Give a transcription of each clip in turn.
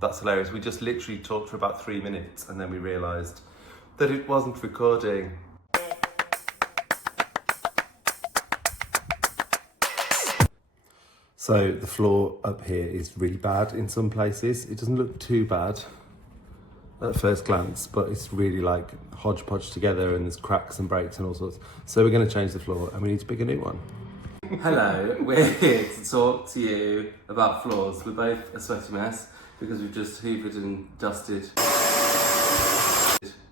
That's hilarious. We just literally talked for about 3 minutes and then we realised that it wasn't recording. So the floor up here is really bad in some places. It doesn't look too bad at first glance, but it's really like hodgepodge together and there's cracks and breaks and all sorts. So we're going to change the floor and we need to pick a new one. Hello, we're here to talk to you about floors. We're both a sweaty mess because we've just hoovered and dusted.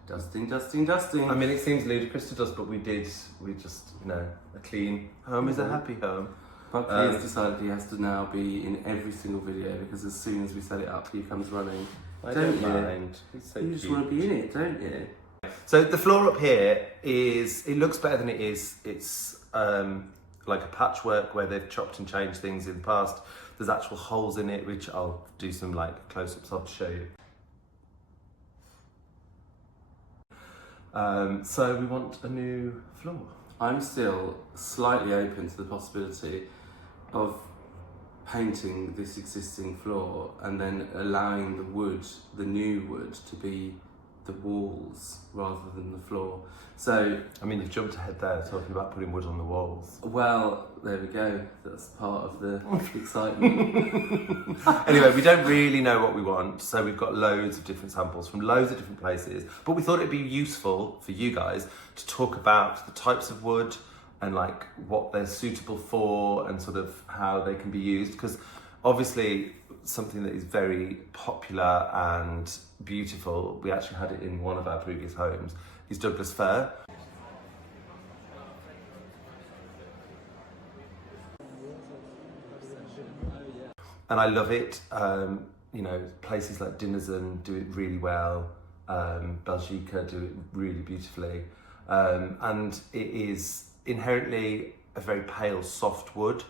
Dusting. I mean, it seems ludicrous to dust, but we just, you know, a clean home is a happy home. But he has decided he has to now be in every single video because as soon as we set it up, he comes running. I don't mind. He's so you just want to be in it, don't you? So the floor up here it looks better than it is. It's like a patchwork where they've chopped and changed things in the past. There's actual holes in it, which I'll do some like close-ups of to show you. So we want a new floor. I'm still slightly open to the possibility of painting this existing floor and then allowing the new wood to be the walls rather than the floor. So, I mean, you've jumped ahead there talking about putting wood on the walls. Well, there we go. That's part of the excitement. Anyway, we don't really know what we want, so we've got loads of different samples from loads of different places, but we thought it'd be useful for you guys to talk about the types of wood and like what they're suitable for and sort of how they can be used, because obviously something that is very popular and beautiful, we actually had it in one of our previous homes, is Douglas fir. And I love it. You know, places like Denizen do it really well. Belgiqa do it really beautifully. And it is inherently a very pale, soft wood.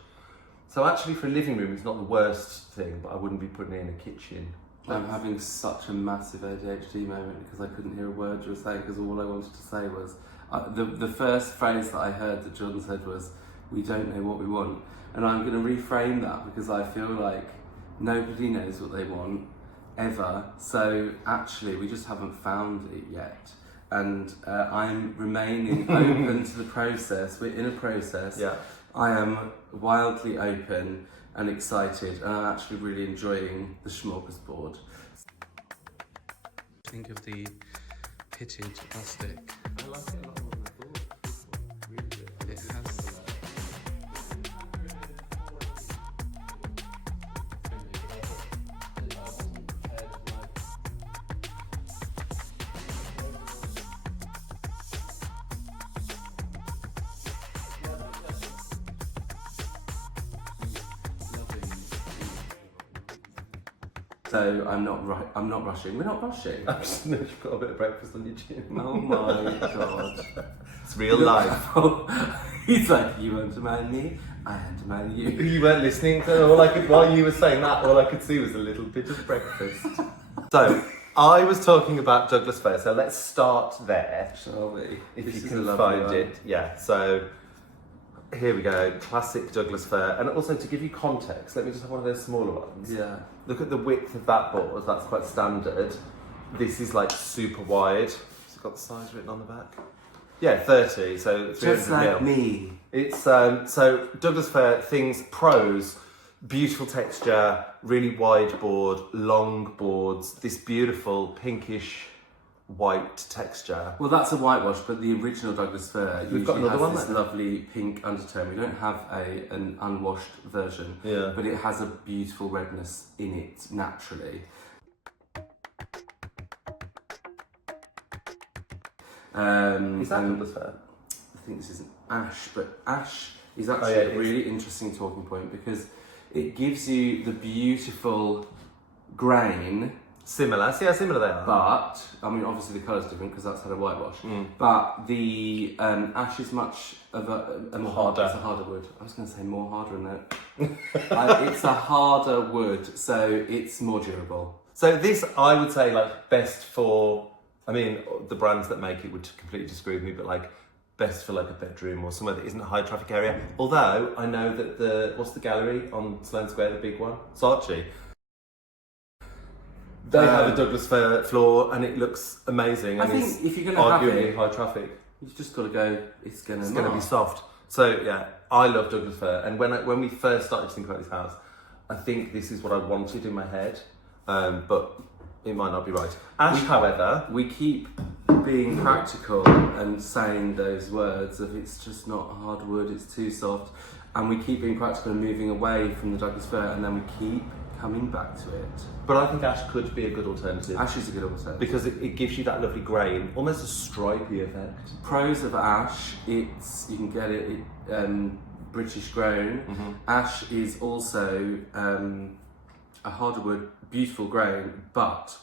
So actually for a living room, it's not the worst thing, but I wouldn't be putting it in a kitchen. I'm having such a massive ADHD moment because I couldn't hear a word you were saying because all I wanted to say was, the first phrase that I heard that John said was, "We don't know what we want." And I'm going to reframe that because I feel like nobody knows what they want, ever. So actually, we just haven't found it yet. And I'm remaining open to the process. We're in a process. Yeah. I am wildly open and excited, and I'm actually really enjoying the smorgasbord. Think of the pitted plastic. I like it a lot more than I thought. Really good. It has. So I'm not rushing. We're not rushing. Absolutely, you've got a bit of breakfast on your chin. Oh my god. It's real life. He's like, you want to marry me? I had to marry you. You weren't listening to while you were saying that, all I could see was a little bit of breakfast. So, I was talking about Douglas fir, so let's start there. Shall we? If This you is can a lovely find one. it. Yeah, so here we go, classic Douglas fir. And also to give you context, let me just have one of those smaller ones. Yeah. Look at the width of that board, that's quite standard. This is like super wide. Has it got the size written on the back? Yeah, 30, so 300 Just like mil. me. It's, so Douglas fir, pros, beautiful texture, really wide board, long boards, this beautiful pinkish white texture. Well, that's a whitewash, but the original Douglas fir We've got usually another has one this there. lovely pink undertone. We don't have an unwashed version, Yeah. but it has a beautiful redness in it naturally. Is that Douglas fir? I think this is an ash, but ash is actually yeah, it a is. really interesting talking point because it gives you the beautiful grain. Similar, see how similar they are? But, I mean, obviously the colour's different because that's had a whitewash. But the ash is much of a more Harder. It's a harder wood. I was going to say more harder than that. It's a harder wood, so it's more durable. So this, I would say, like, best for, I mean, the brands that make it would completely disagree with me, but like, best for like a bedroom or somewhere that isn't a high traffic area. Although, I know that what's the gallery on Sloane Square, the big one? Saatchi. They have a Douglas fir floor and it looks amazing. I And think it's if you're going to have arguably it, high traffic. you've just got to go, it's going to be soft. So yeah, I love Douglas fir. And when we first started to think about this house, I think this is what I wanted in my head, but it might not be right. Ash, however, we keep being practical and saying those words of it's just not hardwood, it's too soft, and we keep being practical and moving away from the Douglas fir, and then we keep coming back to it. but I think ash could be a good alternative Ash is a good alternative. because it gives you that lovely grain, almost a stripy effect. Pros of ash, it's you can get it British grown. Mm-hmm. Ash is also a hardwood, beautiful grain, but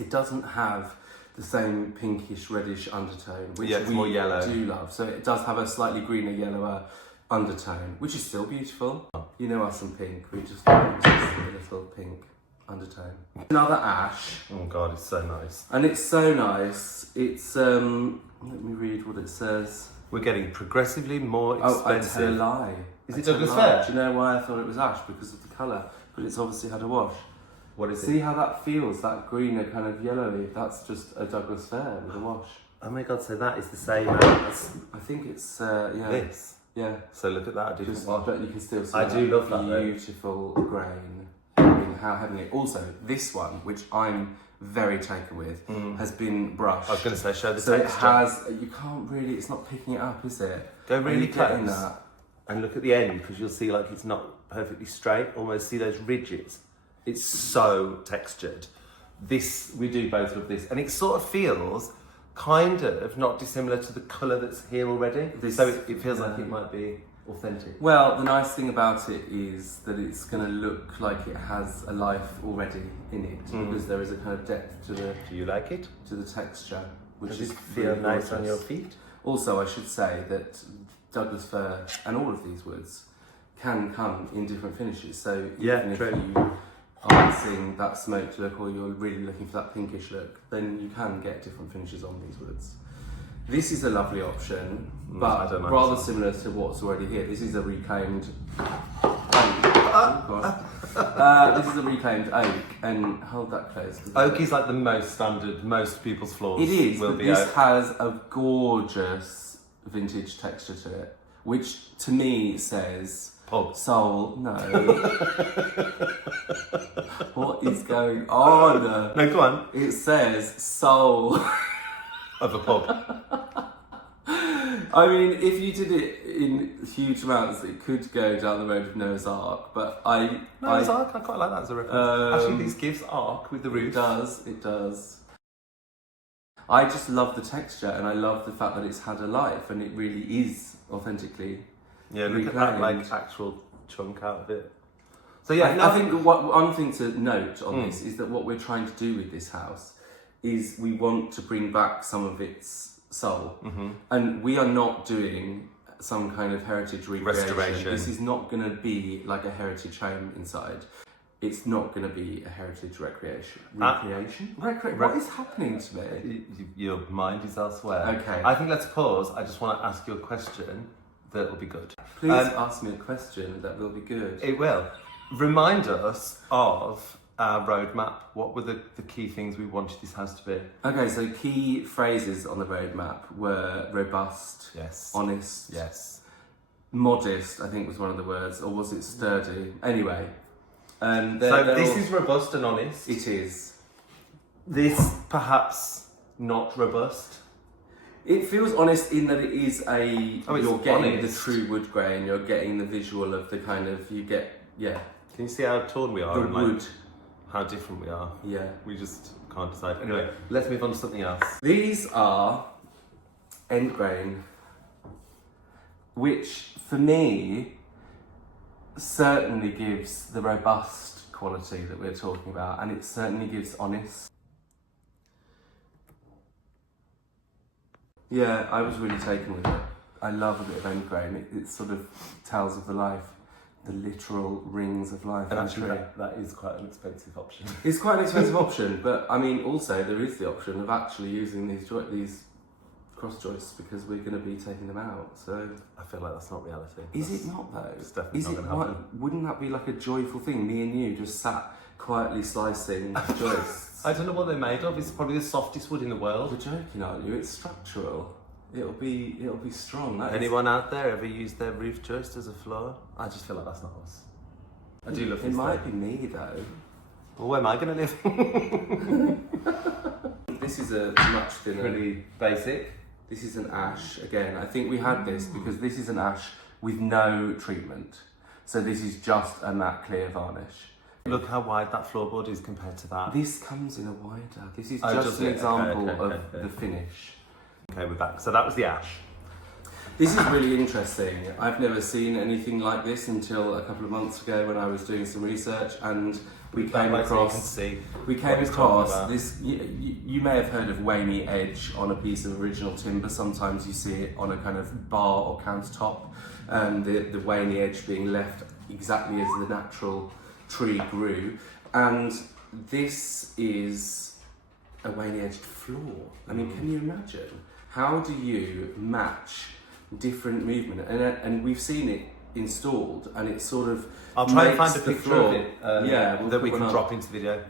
it doesn't have the same pinkish reddish undertone, which Yeah, it's we more yellow. do love. So it does have a slightly greener, yellower undertone, which is still beautiful. You know us and pink, we just love a little pink undertone. Another ash, Oh god, it's so nice. and it's so nice. It's let me read what it says. We're getting progressively more Oh, I tell a expensive. lie. Is I it tell a Douglas lie. fir? Do you know why I thought it was ash? Because of the colour, but it's obviously had a wash. What is See it? how that feels, that greener kind of yellowy? That's just a Douglas fir with a wash. Oh my god, so that is the same as I think it's, yeah. this. Yeah. So look at that, I Just, didn't but you can still see I do love that, though. beautiful grain in how heavenly. Also, this one, which I'm very taken with, has been brushed. I was going to say, show the So it texture. has, you can't really, it's not picking it up, is it? Go Are really you getting close that? and look at the end because you'll see like it's not perfectly straight. Almost see those ridges. It's so textured. We do both of this, and it sort of feels kind of not dissimilar to the colour that's here already. So it feels like it might be authentic. Well, the nice thing about it is that it's going to look like it has a life already in it because there is a kind of depth to the Do you like it? texture, which Does is it feel really nice on gorgeous. your feet? Also, I should say that Douglas fir and all of these woods can come in different finishes. So Yeah, even if true. you aren't seeing that smoked look or you're really looking for that pinkish look, then you can get different finishes on these woods. This is a lovely option, I but don't mind rather this. similar to what's already here. This is a reclaimed this is a reclaimed oak, and hold that close. Oak is like the most standard. Most people's floors It is, will but be this oak. has a gorgeous vintage texture to it, which to me says Pub. soul. No. What is going on? No, go on. It says soul. Of a pub. I mean, if you did it in huge amounts, it could go down the road of Noah's Ark. But Noah's Ark, I quite like that as a reference. Actually, this gives Ark with the roof. It does. I just love the texture, and I love the fact that it's had a life, and it really is authentically. Yeah, look at that reclaimed. like actual chunk out of it. So yeah, I think one thing to note on this is that what we're trying to do with this house is we want to bring back some of its soul, and we are not doing some kind of heritage recreation. Restoration. This is not going to be like a heritage home inside. It's not going to be a heritage recreation. What is happening to me? Your mind is elsewhere. Okay. I think let's pause. I just want to ask you a question that will be good. Please ask me a question that will be good. It will. Remind us of our roadmap. What were the key things we wanted this house to be? Okay, so key phrases on the roadmap were robust, Yes. honest, Yes. modest, I think was one of the words, or was it sturdy? Anyway. So this is robust and honest. It is. This perhaps not robust. It feels honest in that it is it's you're getting honest. the true wood grain, you're getting the visual of the kind of, Can you see how torn we are? the and, like, wood. how different we are. Yeah. We just can't decide. Anyway, let's move on to something else. These are end grain, which for me certainly gives the robust quality that we're talking about, and it certainly gives honest. Yeah, I was really taken with it. I love a bit of end grain. It sort of tells of the life, the literal rings of life. And on actually, the tree. that is quite an expensive option. It's quite an expensive option, but I mean, also there is the option of actually using these cross joists because we're going to be taking them out. So I feel like that's not reality. is it not though? It's definitely Is not it gonna happen. Wouldn't that be like a joyful thing? Me and you just sat quietly slicing joists. I don't know what they're made of. It's probably the softest wood in the world. You're joking, aren't you? It's structural. It'll be strong. Anyone out there ever used their roof joist as a floor? I just feel like that's not us. I do love this. It might be me though. Well, where am I going to live? This is a much thinner. Pretty basic. This is an ash again. I think we had this because this is an ash with no treatment. So this is just a matte clear varnish. Look how wide that floorboard is compared to that. This comes in a wider. This is Oh, just does an it? example Okay. of the finish. Okay, we're back. So that was the ash. This is really interesting. I've never seen anything like this until a couple of months ago when I was doing some research, and we came across this. You may have heard of waney edge on a piece of original timber. Sometimes you see it on a kind of bar or countertop, the waney edge being left exactly as the natural tree grew. And this is a waney edged floor. I mean, can you imagine? How do you match different movement? And we've seen it installed, and it sort of. I'll try and find a the picture floor. of it We'll that we put can one drop up. into the video.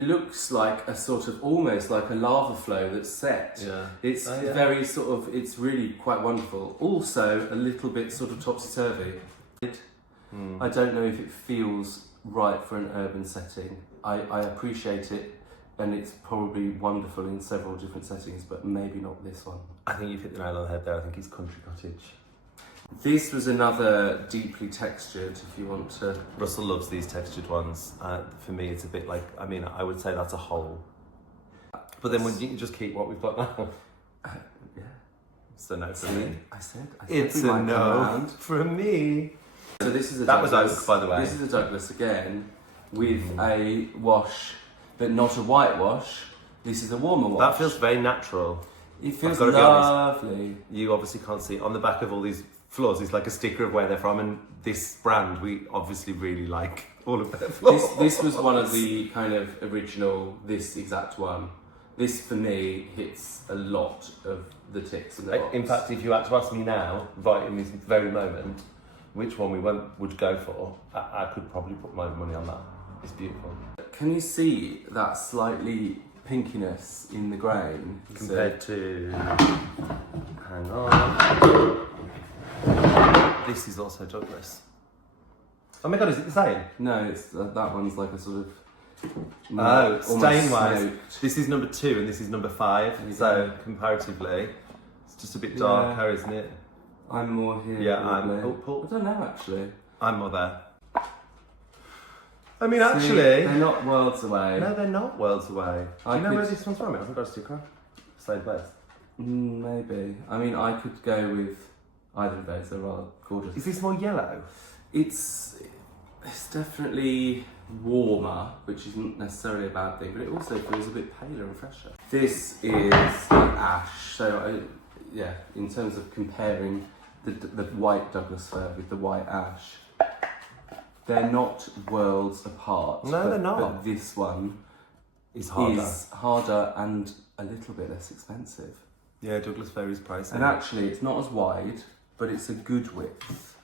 It looks like a sort of almost like a lava flow that's set. Yeah. It's very sort of. It's really quite wonderful. Also, a little bit sort of topsy turvy. I don't know if it feels right for an urban setting. I appreciate it. And it's probably wonderful in several different settings, but maybe not this one. I think you've hit the nail on the head there. I think it's country cottage. This was another deeply textured, if you want to. Russell loves these textured ones. For me, it's a bit like, I mean, I would say that's a hole. But then when you can just keep what we've got now. Yeah. It's a no for me. I said It's we a might come no around. from me. So this is a That was Douglas. oak, by the way. This is a Douglas again, with a wash, but not a white wash. This is a warmer wash. That feels very natural. It feels I've gotta be honest. lovely. You obviously can't see on the back of all these floors. It's like a sticker of where they're from, and this brand we obviously really like all of their floors. This was one of the kind of original. This exact one. This for me hits a lot of the ticks and the box. In fact, if you had to ask me now, right in this very moment, which one we would go for, I could probably put my money on that. It's beautiful. Can you see that slightly pinkiness in the grain Compared to... Hang on. This is also Douglas. Oh my god, is it the same? No, it's that one's like a sort of. Oh, almost stain-wise, smoked. this is number 2 and this is number 5. you So go. comparatively, it's just a bit Yeah. darker, isn't it? I'm more here. Yeah, probably. I'm. Oh, Paul. I don't know actually. I'm more there. I mean, See, actually, they're not worlds away. no, they're not worlds away. Do I you know where could- this one's from? It hasn't got a sticker. Same place. Maybe. I mean, I could go with either of those. They're rather gorgeous. Is this more yellow? It's definitely warmer, which isn't necessarily a bad thing, but it also feels a bit paler and fresher. This is ash. So, in terms of comparing the white Douglas fir with the white ash, they're not worlds apart. No, they're not. But this one It's harder. is harder and a little bit less expensive. Yeah, Douglas fir is pricey. And actually, it's not as wide, but it's a good width.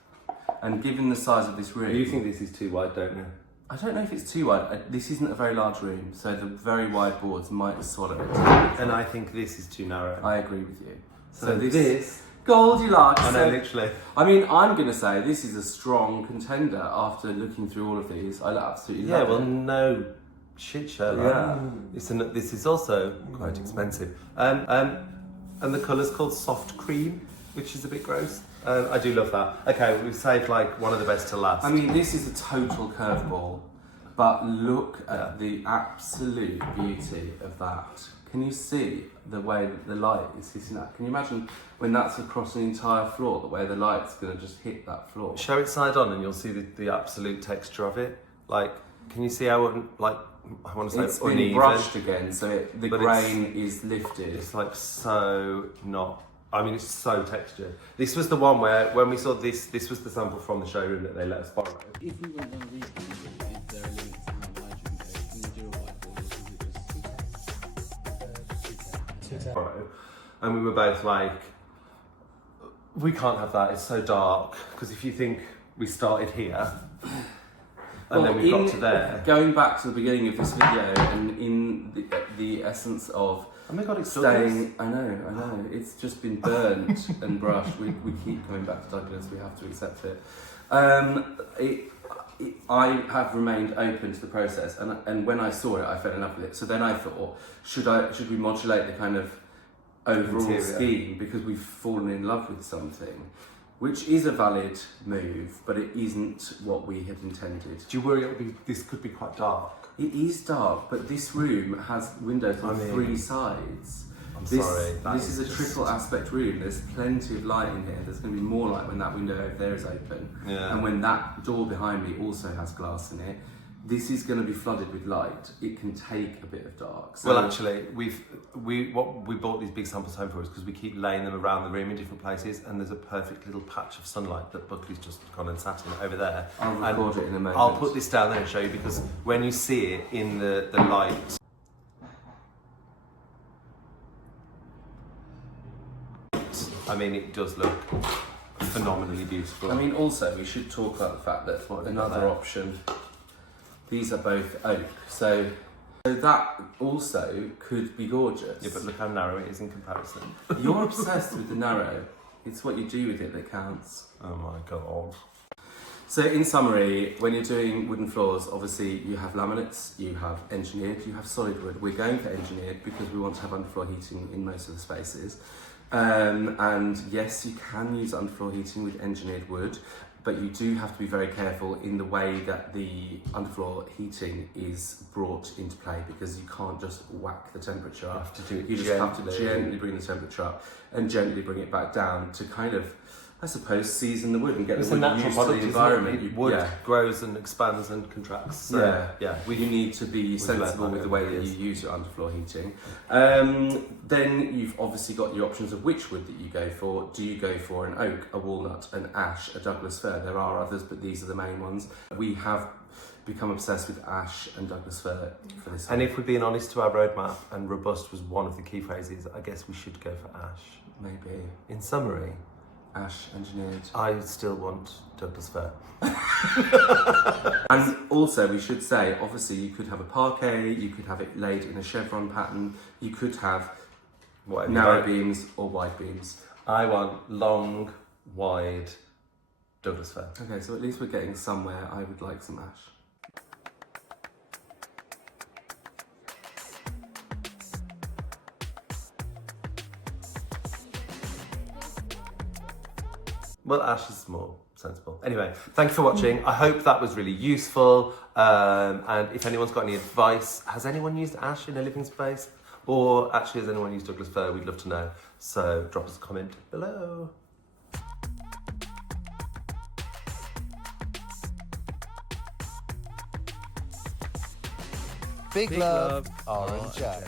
And given the size of this room, You think this is too wide, don't you? I don't know if it's too wide. This isn't a very large room, so the very wide boards might swallow it. And I think this is too narrow. I agree with you. So this Goldilocks. I know, So- literally. I mean, I'm going to say this is a strong contender after looking through all of these. I absolutely Yeah, love well, it. no shit show. Yeah. This is also quite expensive. And the colour's called soft cream, which is a bit gross. I do love that. Okay, we've saved like one of the best to last. I mean, this is a total curveball, but look at the absolute beauty of that. Can you see the way that the light is hitting that? Can you imagine when that's across an entire floor, the way the light's going to just hit that floor? Show it side on and you'll see the absolute texture of it. Like, can you see how, like, I want to say It's been uneven? brushed again, so the But grain is lifted. It's like so not, I mean, it's so textured. This was the one where, when we saw this was the sample from the showroom that they let us borrow. If we went on a refund, is there a limit to how large you can go? Can you do a whiteboard or is it just Borrow. And we were both like, we can't have that, it's so dark. Because if you think we started here, and then we got to there. Going back to the beginning of this video, and in the essence of Oh my god, it's still staying, I know, it's just been burnt and brushed. We keep coming back to Douglas, we have to accept it. I have remained open to the process, and when I saw it, I fell in love with it. So then I thought, should we modulate the kind of overall Interior. scheme, because we've fallen in love with something, which is a valid move, but it isn't what we had intended. Do you worry this could be quite dark? It is dark, but this room has windows on 3 sides. Sorry. This is a triple aspect room. There's plenty of light in here. There's going to be more light when that window over there is open. Yeah. And when that door behind me also has glass in it, this is going to be flooded with light. It can take a bit of dark. So Well, actually, we bought these big samples home for us because we keep laying them around the room in different places, and there's a perfect little patch of sunlight that Buckley's just gone and sat in over there. I'll record it in a moment. I'll put this down there and show you, because when you see it in the light, I mean, it does look phenomenally beautiful. I mean, also, we should talk about the fact that What have you another got there? option, these are both oak, so that also could be gorgeous. Yeah, but look how narrow it is in comparison. You're obsessed with the narrow. It's what you do with it that counts. Oh my god. So in summary, when you're doing wooden floors, obviously you have laminates, you have engineered, you have solid wood. We're going for engineered because we want to have underfloor heating in most of the spaces. And yes, you can use underfloor heating with engineered wood, but you do have to be very careful in the way that the underfloor heating is brought into play, because you can't just whack the temperature up. have to do it You just have to gently. gently bring the temperature up and gently bring it back down to kind of, I suppose, season the wood and get It's the a wood natural used to product, the isn't it? environment. Wood Yeah. grows and expands and contracts. So, Yeah. we You need to be learned sensible that with the over way the that you years. use your underfloor heating. Then you've obviously got your options of which wood that you go for. Do you go for an oak, a walnut, an ash, a Douglas fir? There are others, but these are the main ones. We have become obsessed with ash and Douglas fir for this. And if we're being honest to our roadmap, and robust was one of the key phrases, I guess we should go for ash. Maybe In summary, ash engineered. I still want Douglas fir. And also, we should say, obviously, you could have a parquet, you could have it laid in a chevron pattern, you could have Whatever. narrow beams or wide beams. I want long, wide Douglas fir. Okay, so at least we're getting somewhere. I would like some ash. Well, ash is more sensible. Anyway, thank you for watching. I hope that was really useful. And if anyone's got any advice, has anyone used ash in a living space? Or actually, has anyone used Douglas fir? We'd love to know. So drop us a comment below. Big love, R&J.